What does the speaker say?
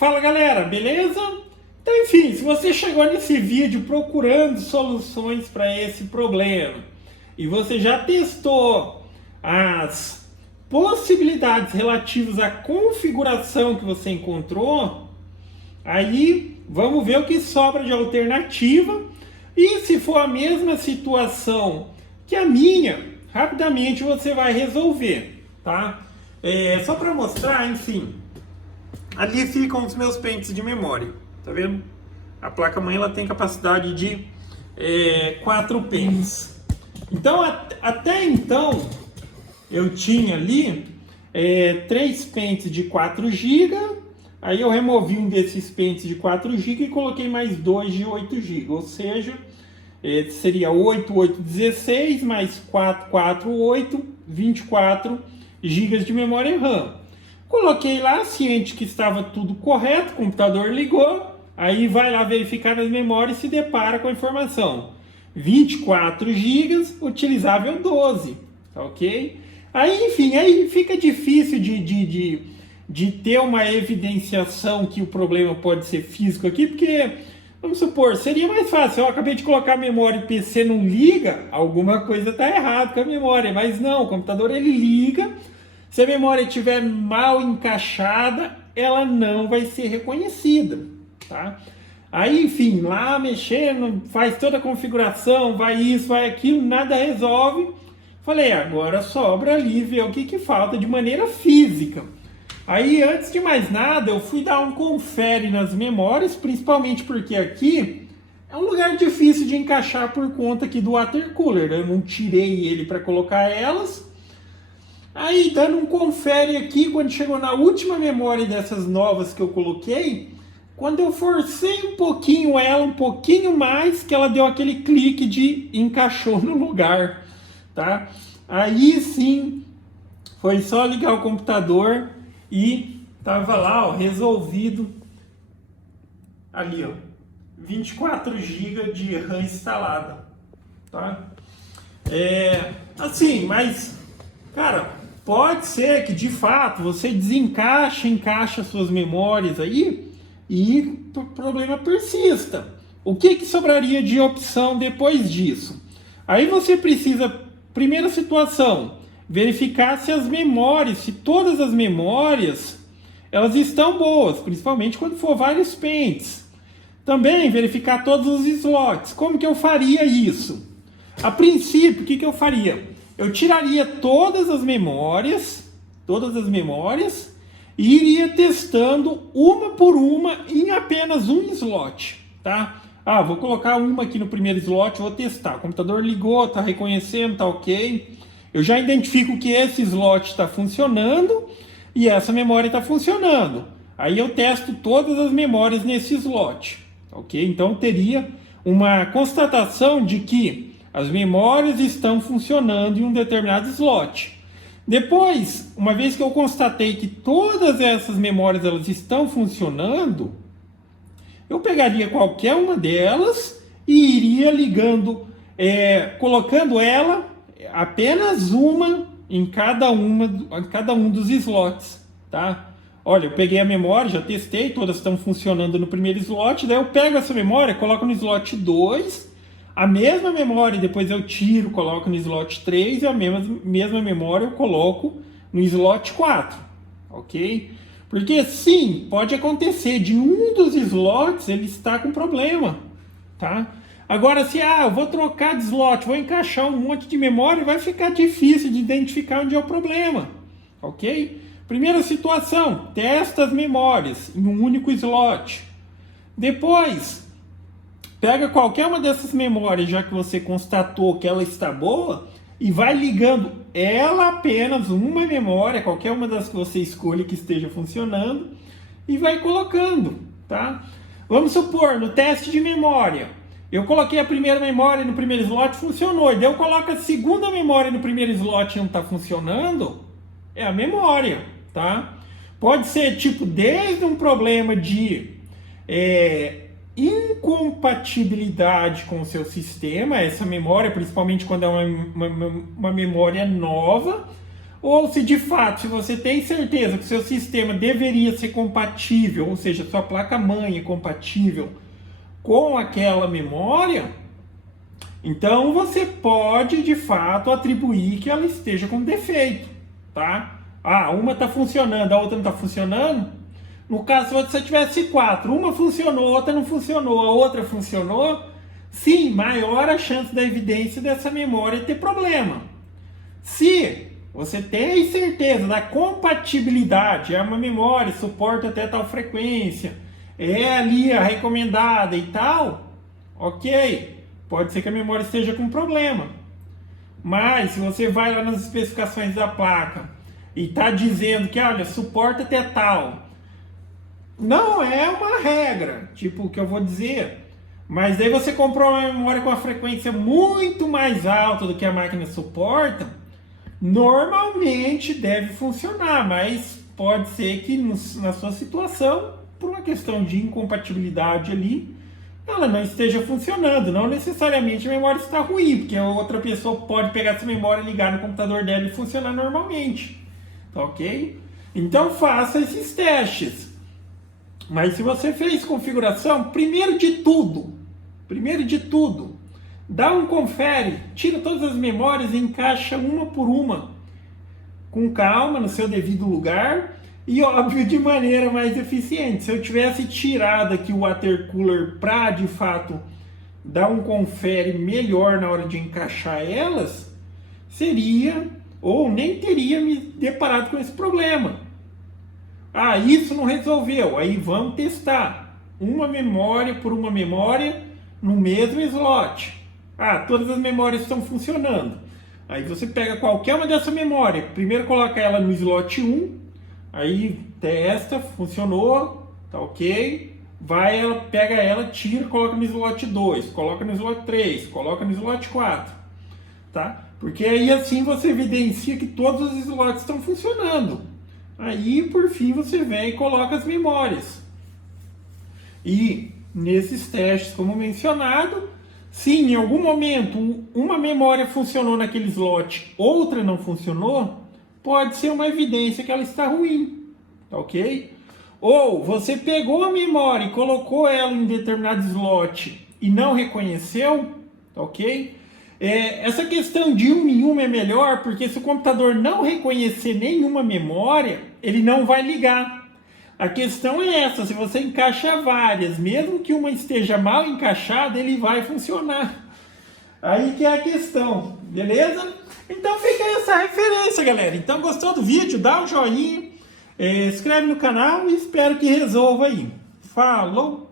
Fala galera, beleza? Então enfim, se você chegou nesse vídeo procurando soluções para esse problema e você já testou as possibilidades relativas à configuração que você encontrou, aí vamos ver o que sobra de alternativa e se for a mesma situação que a minha, rapidamente você vai resolver, tá? Só para mostrar, enfim. Ali ficam os meus pentes de memória, tá vendo? A placa-mãe ela tem capacidade de 4 pentes. Então, até então, eu tinha ali 3 pentes de 4 GB. Aí eu removi um desses pentes de 4 GB e coloquei mais 2 de 8 GB. Ou seja, seria 8, 8, 16, mais 4, 4, 8, 24 GB de memória RAM. Coloquei lá, ciente que estava tudo correto, o computador ligou, aí vai lá verificar as memórias e se depara com a informação. 24 GB, utilizável 12, tá ok? Aí, enfim, aí fica difícil de ter uma evidenciação que o problema pode ser físico aqui, porque, vamos supor, seria mais fácil, eu acabei de colocar a memória e o PC não liga, alguma coisa está errada com a memória, mas não, o computador ele liga. Se a memória estiver mal encaixada, ela não vai ser reconhecida, tá? Aí, enfim, lá mexendo, faz toda a configuração, vai isso, vai aquilo, nada resolve. Falei, agora sobra ali ver o que falta de maneira física. Aí, antes de mais nada, eu fui dar um confere nas memórias, principalmente porque aqui é um lugar difícil de encaixar por conta aqui do water cooler. Eu não tirei ele para colocar elas. Aí, dando um confere aqui, quando chegou na última memória dessas novas que eu coloquei, quando eu forcei um pouquinho ela, um pouquinho mais, que ela deu aquele clique de encaixou no lugar, tá? Aí sim, foi só ligar o computador e tava lá, ó, resolvido. Ali, ó, 24 GB de RAM instalada, tá? Assim, mas, cara, pode ser que de fato você encaixa suas memórias aí e o problema persista. O que sobraria de opção depois disso? Aí você precisa, primeira situação, verificar se as memórias, se todas as memórias, elas estão boas, principalmente quando for vários pentes. Também verificar todos os slots. Como que eu faria isso? A princípio, o que eu faria? Eu tiraria todas as memórias e iria testando uma por uma em apenas um slot, tá? Ah, vou colocar uma aqui no primeiro slot, vou testar. O computador ligou, tá reconhecendo, tá ok. Eu já identifico que esse slot está funcionando e essa memória está funcionando. Aí eu testo todas as memórias nesse slot, ok? Então teria uma constatação de que as memórias estão funcionando em um determinado slot. Depois, uma vez que eu constatei que todas essas memórias elas estão funcionando, eu pegaria qualquer uma delas e iria ligando, colocando ela apenas uma em cada um dos slots, tá? Olha, eu peguei a memória, já testei, todas estão funcionando no primeiro slot, daí eu pego essa memória, coloco no slot 2, a mesma memória depois eu tiro, coloco no slot 3 e a mesma memória eu coloco no slot 4, ok? Porque sim, pode acontecer de um dos slots ele está com problema, tá? Agora se eu vou trocar de slot, vou encaixar um monte de memória, vai ficar difícil de identificar onde é o problema, ok? Primeira situação, testa as memórias em um único slot. Depois, pega qualquer uma dessas memórias, já que você constatou que ela está boa, e vai ligando ela apenas uma memória, qualquer uma das que você escolhe que esteja funcionando, e vai colocando, tá? Vamos supor, no teste de memória, eu coloquei a primeira memória no primeiro slot, funcionou, e daí eu coloco a segunda memória no primeiro slot e não está funcionando, é a memória, tá? Pode ser tipo desde um problema de incompatibilidade com o seu sistema, essa memória, principalmente quando é uma memória nova, ou se de fato, se você tem certeza que o seu sistema deveria ser compatível, ou seja, sua placa-mãe é compatível com aquela memória, então você pode de fato atribuir que ela esteja com defeito, tá? Ah, uma está funcionando, a outra não está funcionando. No caso, se você tivesse 4, uma funcionou, a outra não funcionou, a outra funcionou, sim, maior a chance da evidência dessa memória ter problema. Se você tem certeza da compatibilidade, é uma memória, suporta até tal frequência, é ali a recomendada e tal, ok, pode ser que a memória esteja com problema. Mas se você vai lá nas especificações da placa e está dizendo que, olha, suporta até tal, não é uma regra, tipo o que eu vou dizer, mas daí você comprou uma memória com a frequência muito mais alta do que a máquina suporta, normalmente deve funcionar, mas pode ser que na sua situação, por uma questão de incompatibilidade ali, ela não esteja funcionando. Não necessariamente a memória está ruim, porque a outra pessoa pode pegar essa memória, ligar no computador dela e funcionar normalmente. Tá ok? Então faça esses testes. Mas se você fez configuração, primeiro de tudo, dá um confere, tira todas as memórias e encaixa uma por uma, com calma, no seu devido lugar e, óbvio, de maneira mais eficiente. Se eu tivesse tirado aqui o watercooler para, de fato, dar um confere melhor na hora de encaixar elas, seria, ou nem teria me deparado com esse problema. Ah, isso não resolveu, aí vamos testar uma memória por uma memória no mesmo slot. Ah, todas as memórias estão funcionando. Aí você pega qualquer uma dessa memória, primeiro coloca ela no slot 1, aí testa, funcionou, tá ok, vai, ela pega ela, tira, coloca no slot 2, coloca no slot 3, coloca no slot 4, tá? Porque aí assim você evidencia que todos os slots estão funcionando. Aí, por fim, você vem e coloca as memórias. E nesses testes, como mencionado, se em algum momento uma memória funcionou naquele slot, outra não funcionou, pode ser uma evidência que ela está ruim, tá ok? Ou você pegou a memória e colocou ela em determinado slot e não reconheceu, tá ok? Essa questão de uma em uma é melhor, porque se o computador não reconhecer nenhuma memória, ele não vai ligar. A questão é essa, se você encaixa várias, mesmo que uma esteja mal encaixada, ele vai funcionar. Aí que é a questão, beleza? Então fica essa referência, galera. Então gostou do vídeo? Dá um joinha, inscreve no canal e espero que resolva aí. Falou!